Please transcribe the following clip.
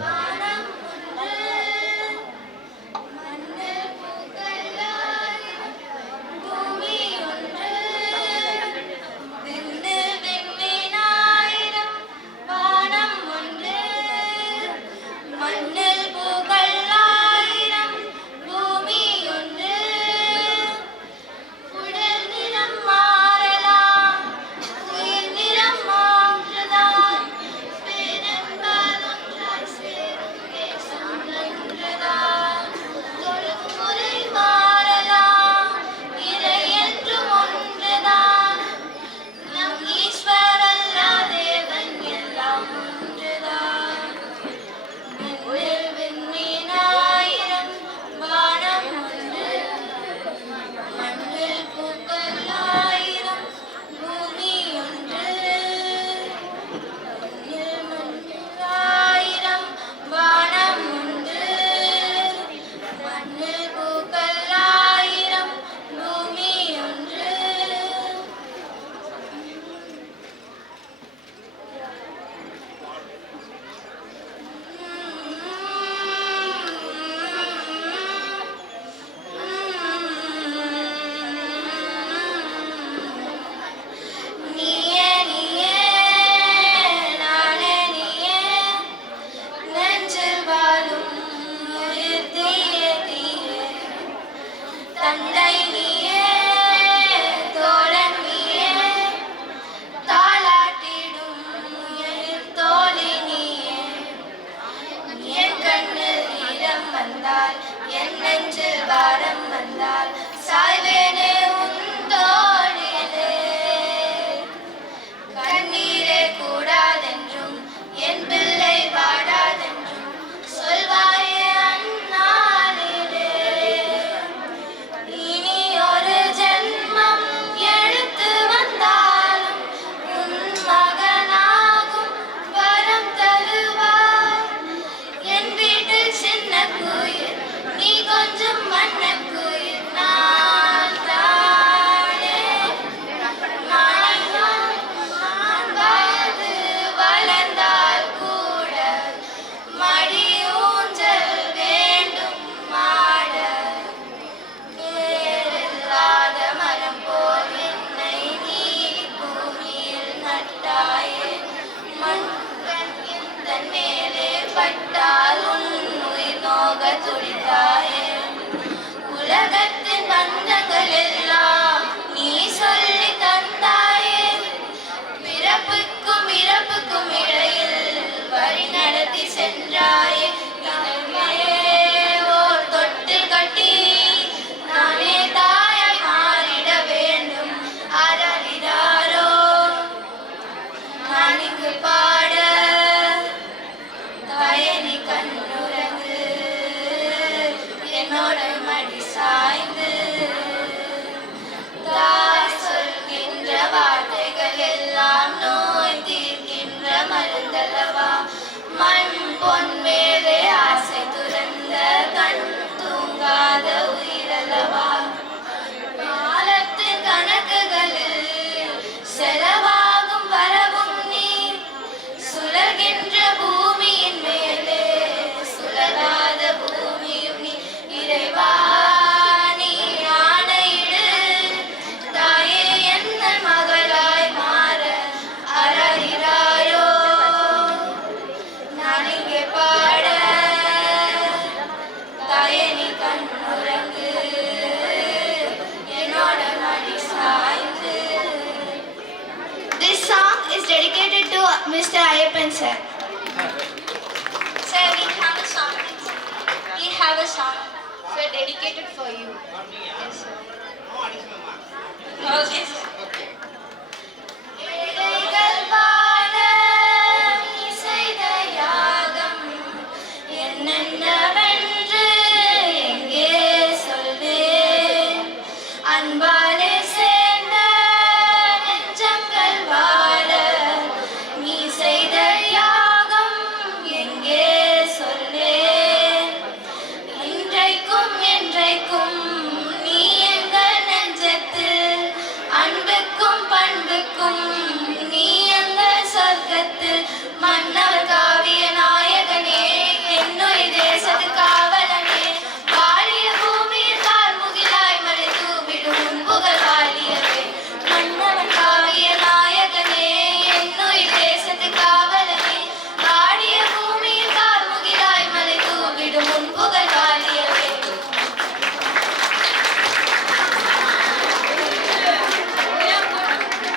பாடுங்க. என் நெஞ்சில் பாரம் வந்தால் சாய்வேனே உன் தோளிலே. கண்ணீரே கூடாதென்றும் என் பிள்ளை வாடாதென்றும் சொல்வாயே அந்நாளிலே. இனி ஒரு ஜென்மம் எடுத்து வந்தாலும் உன் மகனாகும் வரம் தருவாய். என் வீட்டில் சின்ன குயில் நீ கொஞ்சம் மண்ண குயில் நான் தானே. நான் வயது வளர்ந்தால் கூட மடி ஊஞ்சல் வேண்டும் மாட. வேறில்லாத மரம் போல் என்னை நீ பூமியில் நட்டாயே. மண்கண் எந்தன் மேலே பட்டால் உன் உயிர் நோக துடித்தாயே. உலகத்தின் பந்தங்கள் எல்லாம் நீ சொல்லி தந்தாயே. பிறப்புக்கும் இறப்புக்கும் இடையில் வழி நடத்தி சென்றாயே. ஓர் தொட்டு கட்டி நானே தாயாய் மாறிட வேண்டும். அரளிதாரோ நான் இங்கு பாட தாயே நீ கண்ணுறங்கு என்னோட மடி சாய்ந்து. தாய் சொல்கின்ற வார்த்தைகள் எல்லாம் நோய் தீர்க்கின்ற மருந்தல்லவா. மண் பொன் மேலே ஆசை துறந்த கண் தூங்காத உயிரல்லவா. காலத்தின் கணக்குகளில் செலவாகும் வரவும் நீ. சுழல்கின்ற பூமியின் மேலே சுழலாத பூமியும் நீ. இறைவா நீ ஆணையிடு தாயே என்ன மகளாய் மாற. அரறிறாயோ நான் இங்கே பாட தாயே நீ கண்ணுறங்கு என்னோட மடி சாய்ந்து. This song is dedicated to Mr. Ayappan sir. Sir, we have a song. We have a song, sir, dedicated for you. Yes, sir.